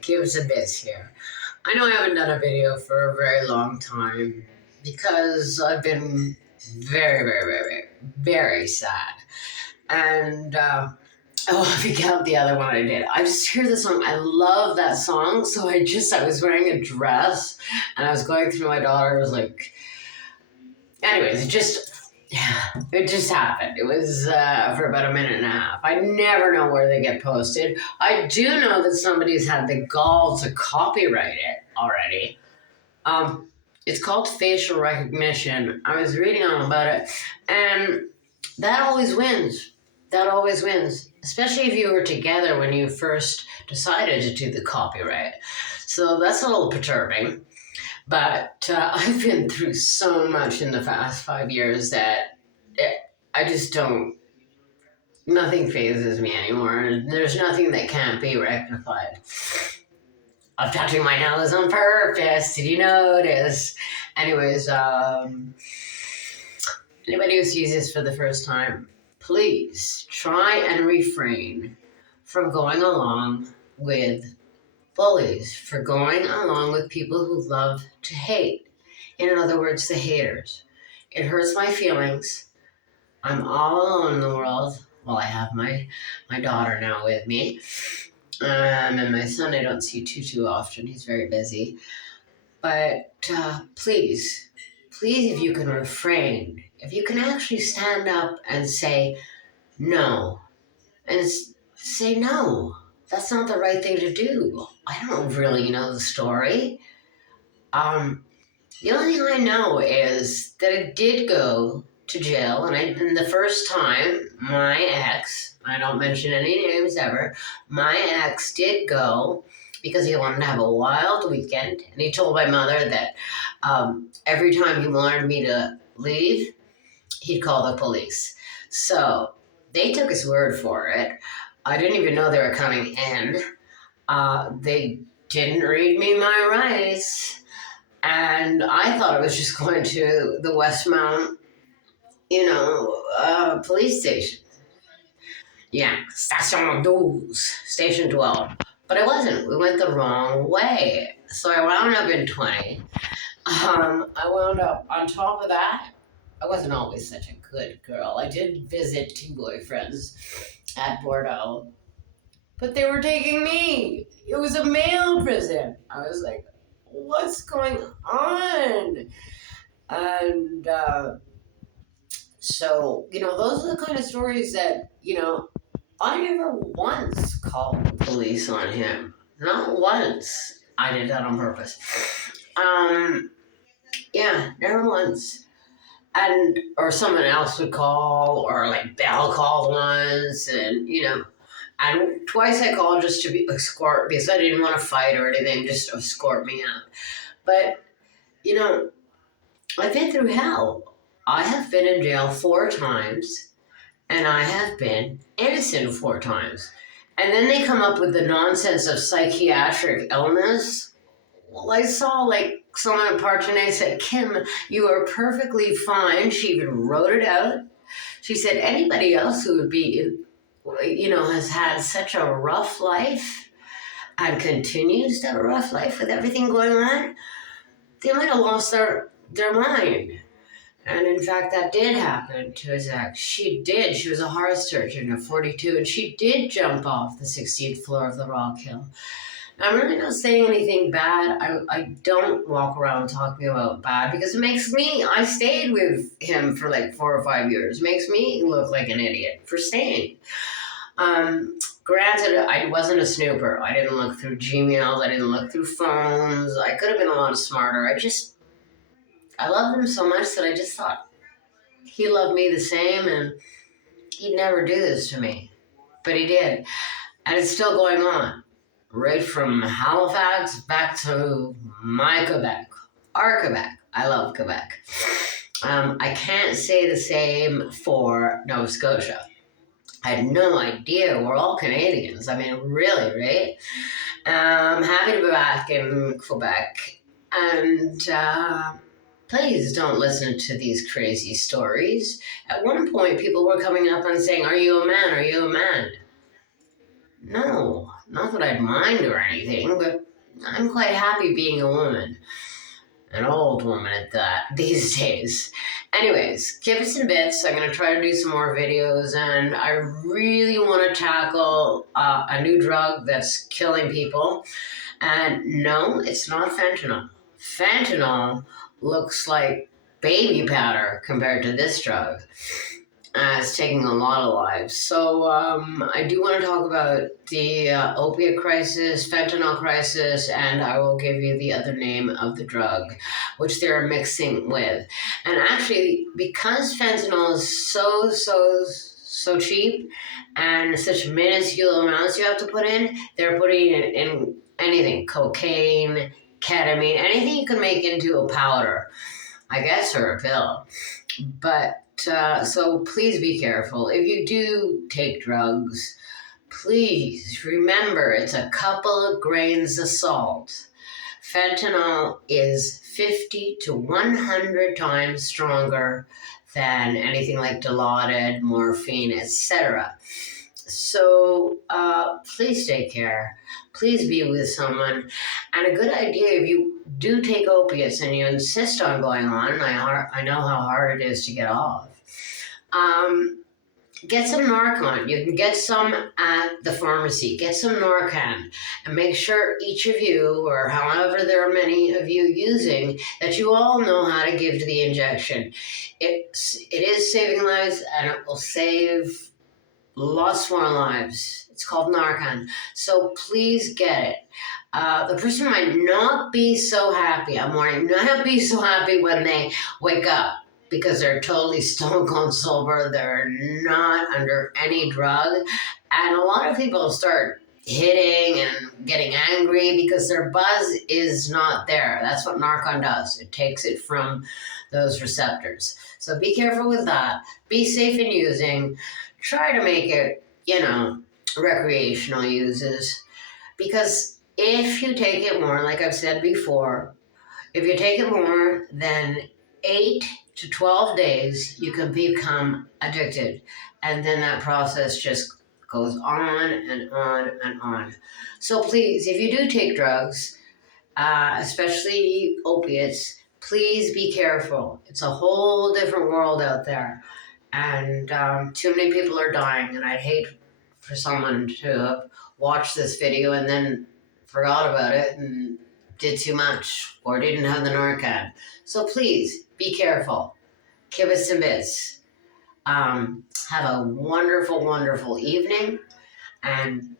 give us a bit here. I know I haven't done a video for a very long time because I've been very, very, very, very, very sad. And, if you count the other one I did, I just hear the song. I love that song. So I was wearing a dress and I was going through my daughter. I was like, anyways, it just happened. It was for about a minute and a half. I never know where they get posted. I do know that somebody's had the gall to copyright it already. It's called facial recognition. I was reading all about it, and that always wins. That always wins, especially if you were together when you first decided to do the copyright. So that's a little perturbing. But I've been through so much in the past 5 years that I just don't, nothing phases me anymore. There's nothing that can't be rectified. I'm touching my nose on purpose. Did you notice? Anyways, anybody who sees this for the first time, please try and refrain from going along with bullies, for going along with people who love to hate. In other words, the haters. It hurts my feelings. I'm all alone in the world. Well, I have my daughter now with me. And my son I don't see too often. He's very busy. But please, if you can refrain, if you can actually stand up and say no, and say no, that's not the right thing to do. I don't really know the story. The only thing I know is that I did go to jail, and the first time, my ex, I don't mention any names ever, my ex did go because he wanted to have a wild weekend, and he told my mother that every time he wanted me to leave, he'd call the police. So they took his word for it. I didn't even know they were coming in. They didn't read me my rights. And I thought I was just going to the Westmount, police station. Yeah, Station 12, Station 12. But I wasn't. We went the wrong way. So I wound up in 20. I wound up on top of that. I wasn't always such a good girl. I did visit 2 boyfriends at Bordeaux, but they were taking me. It was a male prison. I was like, what's going on? And so, those are the kind of stories that, I never once called the police on him. Not once. I did that on purpose. Never once. Or someone else would call, or like Belle called once, and and twice I called just to escort, because I didn't want to fight or anything, just to escort me out. But I've been through hell. I have been in jail 4 times, and I have been innocent 4 times. And then they come up with the nonsense of psychiatric illness. Well, I saw someone at Partenay said, Kim, you are perfectly fine. She even wrote it out. She said anybody else who would be, has had such a rough life and continues to have a rough life with everything going on, they might have lost their mind. And in fact, that did happen to his ex. She did. She was a heart surgeon at 42, and she did jump off the 16th floor of the Rock Hill. I'm really not saying anything bad. I don't walk around talking about bad because it makes me, I stayed with him for 4 or 5 years. It makes me look like an idiot for staying. Granted, I wasn't a snooper. I didn't look through Gmails. I didn't look through phones. I could have been a lot smarter. I loved him so much that I just thought he loved me the same and he'd never do this to me. But he did. And it's still going on. Right from Halifax back to my Quebec, our Quebec. I love Quebec. I can't say the same for Nova Scotia. I had no idea. We're all Canadians. I mean, really, right? I'm happy to be back in Quebec. And please don't listen to these crazy stories. At one point, people were coming up and saying, are you a man? Are you a man? No, Not that I'd mind or anything, but I'm quite happy being a woman. An old woman at that these days. Anyways, kibits and bits. I'm going to try to do some more videos, and I really want to tackle a new drug that's killing people. And no, it's not fentanyl. Fentanyl looks like baby powder compared to this drug. It's taking a lot of lives. So I do want to talk about the opiate crisis, fentanyl crisis, and I will give you the other name of the drug, which they're mixing with. And actually, because fentanyl is so cheap and such minuscule amounts you have to put in, they're putting it in anything, cocaine, ketamine, anything you can make into a powder, I guess, or a pill. But so please be careful. If you do take drugs, please remember it's a couple of grains of salt. Fentanyl is 50 to 100 times stronger than anything like Dilaudid, morphine, etc. So please take care. Please be with someone. And a good idea, if you do take opiates and you insist on going on, and I know how hard it is to get off, get some Narcan. You can get some at the pharmacy. Get some Narcan and make sure each of you, or however there are many of you using, that you all know how to give the injection. It is saving lives, and it will save lots more lives. It's called Narcan. So please get it. The person might not be so happy. I'm warning, not be so happy when they wake up because they're totally stone cold sober. They're not under any drug. And a lot of people start hitting and getting angry because their buzz is not there. That's what Narcan does. It takes it from those receptors. So be careful with that. Be safe in using. Try to make it, recreational uses. Because if you take it more, like I've said before, if you take it more than 8 to 12 days, you can become addicted. And then that process just goes on and on and on. So please, if you do take drugs, especially opiates, please be careful. It's a whole different world out there. And too many people are dying, and I'd hate for someone to have watched this video and then forgot about it and did too much or didn't have the Narcan. So please be careful. Kibits and bits. Have a wonderful, wonderful evening, and